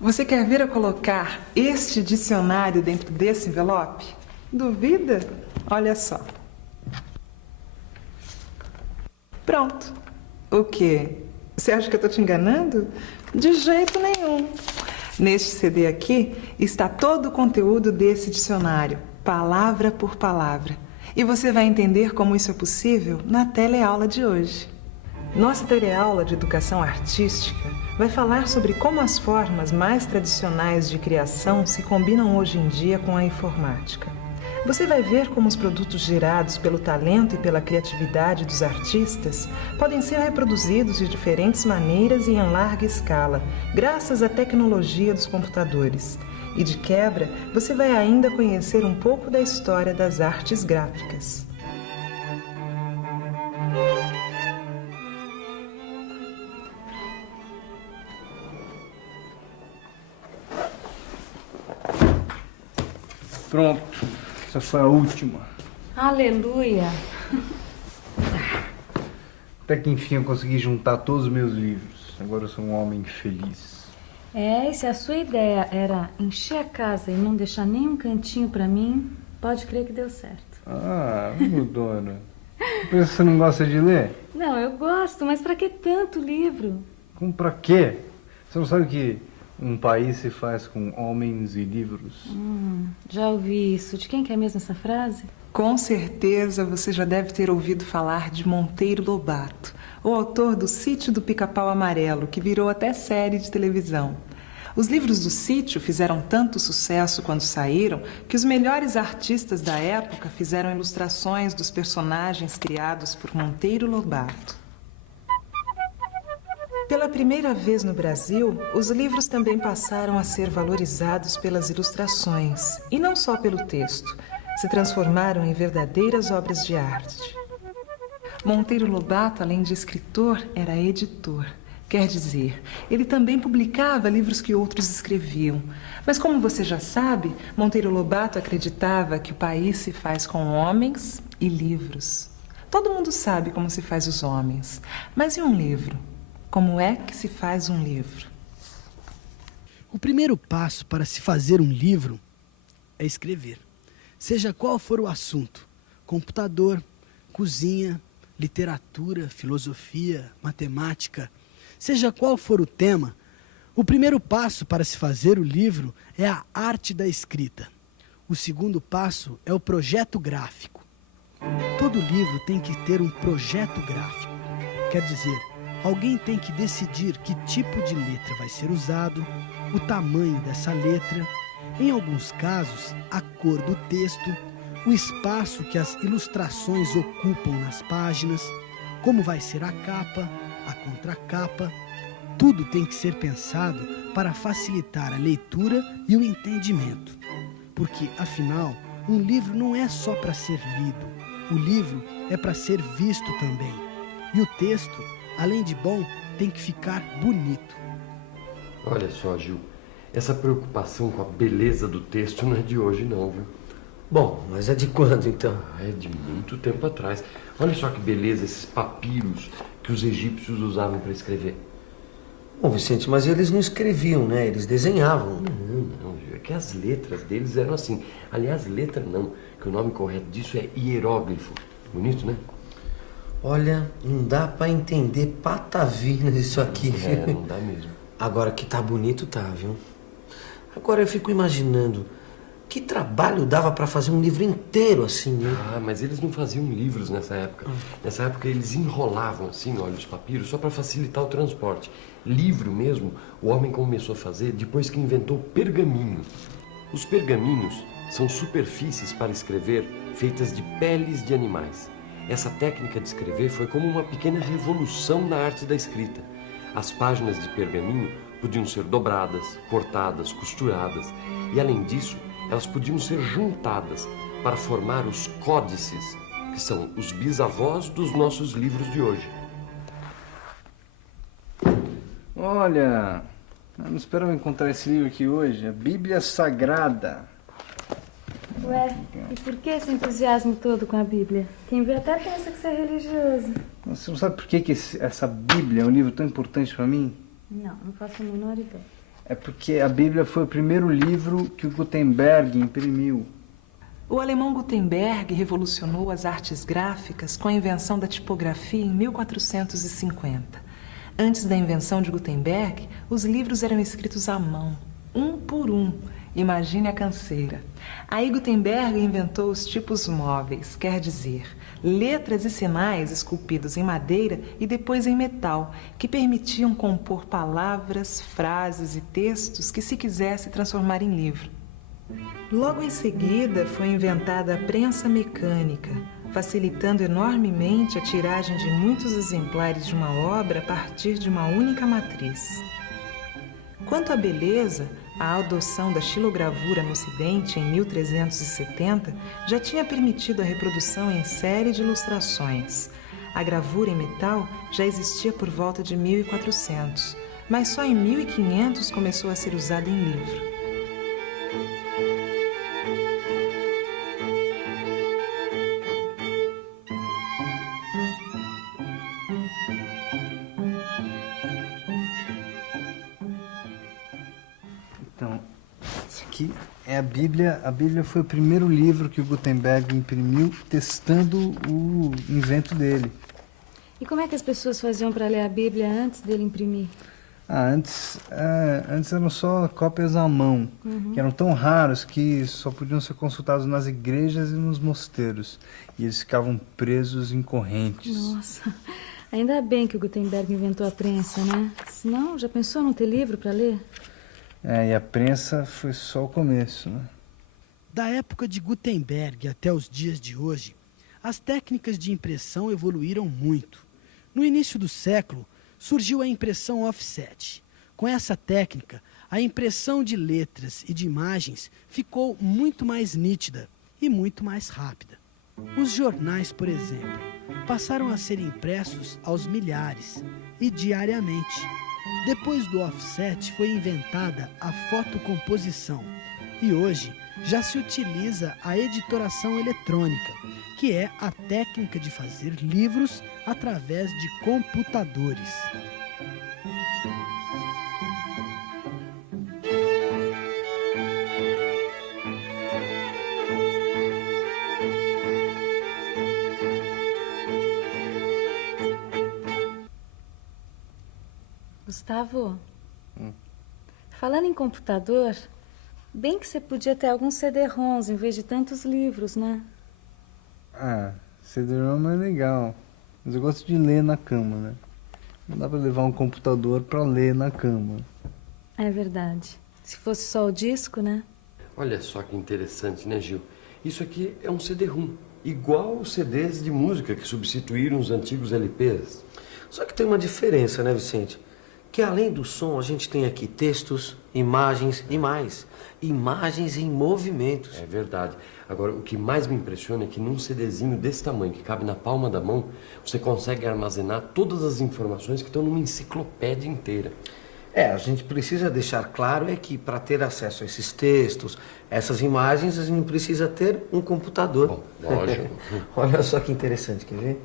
Você quer ver eu colocar este dicionário dentro desse envelope? Duvida? Olha só. Pronto. O quê? Você acha que eu estou te enganando? De jeito nenhum. Neste CD aqui está todo o conteúdo desse dicionário, palavra por palavra. E você vai entender como isso é possível na teleaula de hoje. Nossa teleaula de educação artística vai falar sobre como as formas mais tradicionais de criação se combinam hoje em dia com a informática. Você vai ver como os produtos gerados pelo talento e pela criatividade dos artistas podem ser reproduzidos de diferentes maneiras e em larga escala, graças à tecnologia dos computadores. E de quebra, você vai ainda conhecer um pouco da história das artes gráficas. Pronto, essa foi a última. Aleluia! Até que enfim eu consegui juntar todos os meus livros. Agora eu sou um homem feliz. E se a sua ideia era encher a casa e não deixar nenhum cantinho pra mim, pode crer que deu certo. Ah, dona. Pensa que você não gosta de ler? Não, eu gosto, mas pra que tanto livro? Como pra quê? Você não sabe que um país se faz com homens e livros? Já ouvi isso. De quem que é mesmo essa frase? Com certeza você já deve ter ouvido falar de Monteiro Lobato, o autor do Sítio do Pica-Pau Amarelo, que virou até série de televisão. Os livros do Sítio fizeram tanto sucesso quando saíram que os melhores artistas da época fizeram ilustrações dos personagens criados por Monteiro Lobato. Pela primeira vez no Brasil, os livros também passaram a ser valorizados pelas ilustrações, e não só pelo texto. Se transformaram em verdadeiras obras de arte. Monteiro Lobato, além de escritor, era editor. Quer dizer, ele também publicava livros que outros escreviam. Mas como você já sabe, Monteiro Lobato acreditava que o país se faz com homens e livros. Todo mundo sabe como se faz os homens. Mas e um livro? Como é que se faz um livro? O primeiro passo para se fazer um livro é escrever. Seja qual for o assunto, computador, cozinha, literatura, filosofia, matemática, seja qual for o tema, o primeiro passo para se fazer o livro é a arte da escrita. O segundo passo é o projeto gráfico. Todo livro tem que ter um projeto gráfico. Quer dizer, alguém tem que decidir que tipo de letra vai ser usado, o tamanho dessa letra, em alguns casos, a cor do texto, o espaço que as ilustrações ocupam nas páginas, como vai ser a capa, a contracapa. Tudo tem que ser pensado para facilitar a leitura e o entendimento. Porque, afinal, um livro não é só para ser lido. O livro é para ser visto também. E o texto, além de bom, tem que ficar bonito. Olha só, Gil, essa preocupação com a beleza do texto não é de hoje não, viu? Bom, mas é de quando então? É de muito tempo atrás. Olha só que beleza esses papiros que os egípcios usavam para escrever. Bom, Vicente, mas eles não escreviam, né? Eles desenhavam. Não, Gil, é que as letras deles eram assim. Aliás, letra não, que o nome correto disso é hieróglifo. Bonito, né? Olha, não dá pra entender patavina disso aqui. É, não dá mesmo. Agora que tá bonito, tá, viu? Agora eu fico imaginando, que trabalho dava pra fazer um livro inteiro assim, né? Ah, mas eles não faziam livros nessa época. Nessa época eles enrolavam assim, olha, os papiros, só para facilitar o transporte. Livro mesmo, o homem começou a fazer depois que inventou o pergaminho. Os pergaminhos são superfícies para escrever feitas de peles de animais. Essa técnica de escrever foi como uma pequena revolução na arte da escrita. As páginas de pergaminho podiam ser dobradas, cortadas, costuradas e, além disso, elas podiam ser juntadas para formar os códices, que são os bisavós dos nossos livros de hoje. Olha, eu não esperava encontrar esse livro aqui hoje, a Bíblia Sagrada. Ué, e por que esse entusiasmo todo com a Bíblia? Quem vê até pensa que você é religioso. Você não sabe por que essa Bíblia é um livro tão importante para mim? Não faço a menor ideia. É porque a Bíblia foi o primeiro livro que o Gutenberg imprimiu. O alemão Gutenberg revolucionou as artes gráficas com a invenção da tipografia em 1450. Antes da invenção de Gutenberg, os livros eram escritos à mão, um por um. Imagine a canseira. Aí Gutenberg inventou os tipos móveis, quer dizer, letras e sinais esculpidos em madeira e depois em metal, que permitiam compor palavras, frases e textos que se quisesse transformar em livro. Logo em seguida, foi inventada a prensa mecânica, facilitando enormemente a tiragem de muitos exemplares de uma obra a partir de uma única matriz. Quanto à beleza, a adoção da xilogravura no Ocidente em 1370 já tinha permitido a reprodução em série de ilustrações. A gravura em metal já existia por volta de 1400, mas só em 1500 começou a ser usada em livro. Então, isso aqui é a Bíblia. A Bíblia foi o primeiro livro que o Gutenberg imprimiu testando o invento dele. E como é que as pessoas faziam para ler a Bíblia antes dele imprimir? Antes eram só cópias à mão, que eram tão raros que só podiam ser consultados nas igrejas e nos mosteiros. E eles ficavam presos em correntes. Nossa, ainda bem que o Gutenberg inventou a prensa, né? Senão, já pensou não ter livro para ler? E a prensa foi só o começo, né? Da época de Gutenberg até os dias de hoje, as técnicas de impressão evoluíram muito. No início do século, surgiu a impressão offset. Com essa técnica, a impressão de letras e de imagens ficou muito mais nítida e muito mais rápida. Os jornais, por exemplo, passaram a ser impressos aos milhares e diariamente. Depois do offset foi inventada a fotocomposição e hoje já se utiliza a editoração eletrônica, que é a técnica de fazer livros através de computadores. Gustavo, falando em computador, bem que você podia ter alguns CD-ROMs em vez de tantos livros, né? CD-ROM é legal, mas eu gosto de ler na cama, né? Não dá pra levar um computador pra ler na cama. É verdade. Se fosse só o disco, né? Olha só que interessante, né, Gil? Isso aqui é um CD-ROM, igual os CDs de música que substituíram os antigos LPs. Só que tem uma diferença, né, Vicente? Que além do som, a gente tem aqui textos, imagens e mais. Imagens em movimentos. É verdade. Agora, o que mais me impressiona é que num CDzinho desse tamanho, que cabe na palma da mão, você consegue armazenar todas as informações que estão numa enciclopédia inteira. A gente precisa deixar claro que para ter acesso a esses textos, essas imagens, a gente precisa ter um computador. Bom, lógico. Olha só que interessante, quer ver?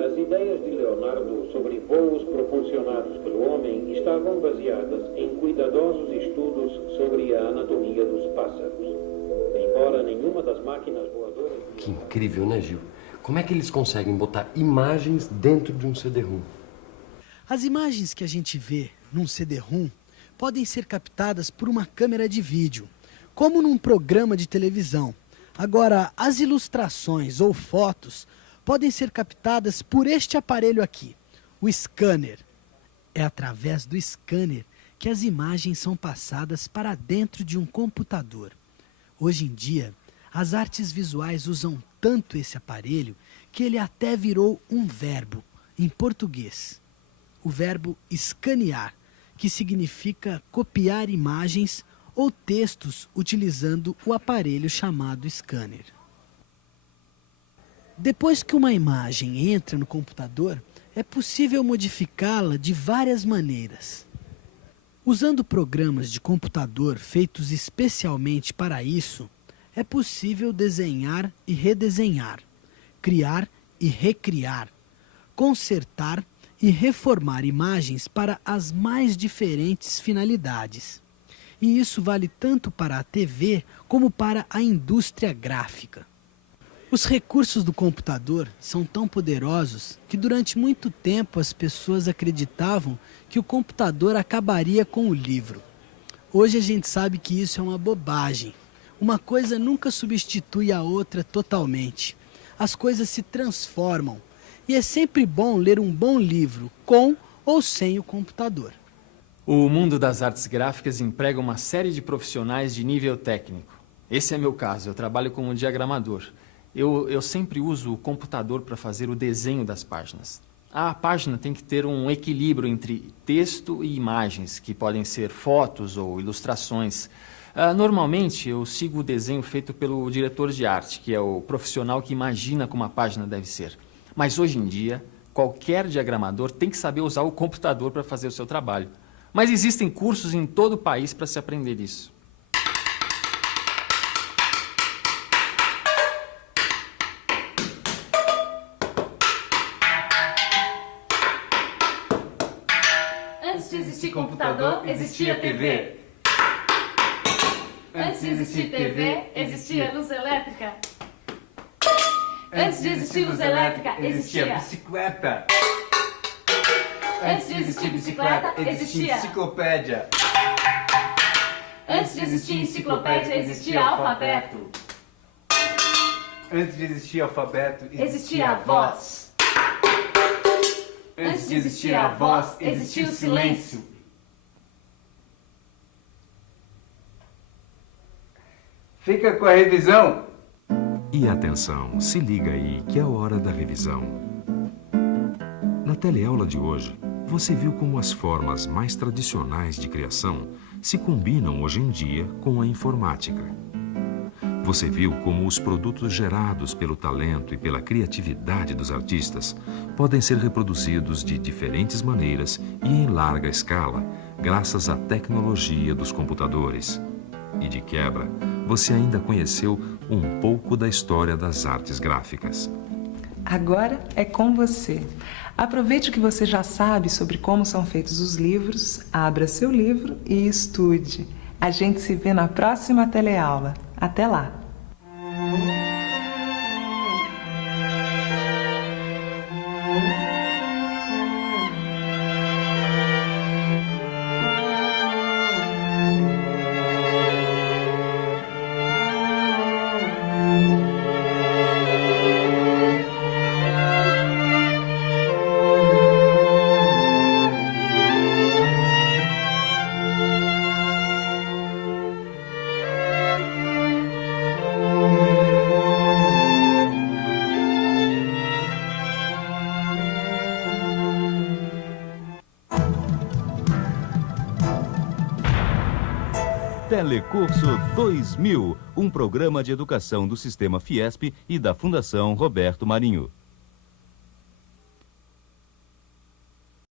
As ideias de Leonardo sobre voos propulsionados pelo homem estavam baseadas em cuidadosos estudos sobre a anatomia dos pássaros. Embora nenhuma das máquinas voadoras... Que incrível, né, Gil? Como é que eles conseguem botar imagens dentro de um CD-ROM? As imagens que a gente vê num CD-ROM podem ser captadas por uma câmera de vídeo, como num programa de televisão. Agora, as ilustrações ou fotos podem ser captadas por este aparelho aqui, o scanner. É através do scanner que as imagens são passadas para dentro de um computador. Hoje em dia, as artes visuais usam tanto esse aparelho que ele até virou um verbo em português. O verbo escanear, que significa copiar imagens ou textos utilizando o aparelho chamado scanner. Depois que uma imagem entra no computador, é possível modificá-la de várias maneiras. Usando programas de computador feitos especialmente para isso, é possível desenhar e redesenhar, criar e recriar, consertar e reformar imagens para as mais diferentes finalidades. E isso vale tanto para a TV como para a indústria gráfica. Os recursos do computador são tão poderosos que durante muito tempo as pessoas acreditavam que o computador acabaria com o livro. Hoje a gente sabe que isso é uma bobagem. Uma coisa nunca substitui a outra totalmente. As coisas se transformam e é sempre bom ler um bom livro com ou sem o computador. O mundo das artes gráficas emprega uma série de profissionais de nível técnico. Esse é meu caso, eu trabalho como diagramador. Eu sempre uso o computador para fazer o desenho das páginas. A página tem que ter um equilíbrio entre texto e imagens, que podem ser fotos ou ilustrações. Normalmente, eu sigo o desenho feito pelo diretor de arte, que é o profissional que imagina como a página deve ser. Mas hoje em dia, qualquer diagramador tem que saber usar o computador para fazer o seu trabalho. Mas existem cursos em todo o país para se aprender isso. Antes de existir computador, existia TV. Antes de existir TV, existia luz elétrica. Antes de existir luz elétrica, existia bicicleta. Antes de existir bicicleta, existia enciclopédia. Antes de existir enciclopédia, existia alfabeto. Antes de existir alfabeto, Existia a voz. Antes de existir a voz, existia o silêncio. Fica com a revisão. E atenção, se liga aí que é a hora da revisão. Na teleaula de hoje, você viu como as formas mais tradicionais de criação se combinam hoje em dia com a informática. Você viu como os produtos gerados pelo talento e pela criatividade dos artistas podem ser reproduzidos de diferentes maneiras e em larga escala, graças à tecnologia dos computadores. E de quebra, você ainda conheceu um pouco da história das artes gráficas. Agora é com você. Aproveite o que você já sabe sobre como são feitos os livros, abra seu livro e estude. A gente se vê na próxima teleaula. Até lá! Telecurso 2000, um programa de educação do Sistema Fiesp e da Fundação Roberto Marinho.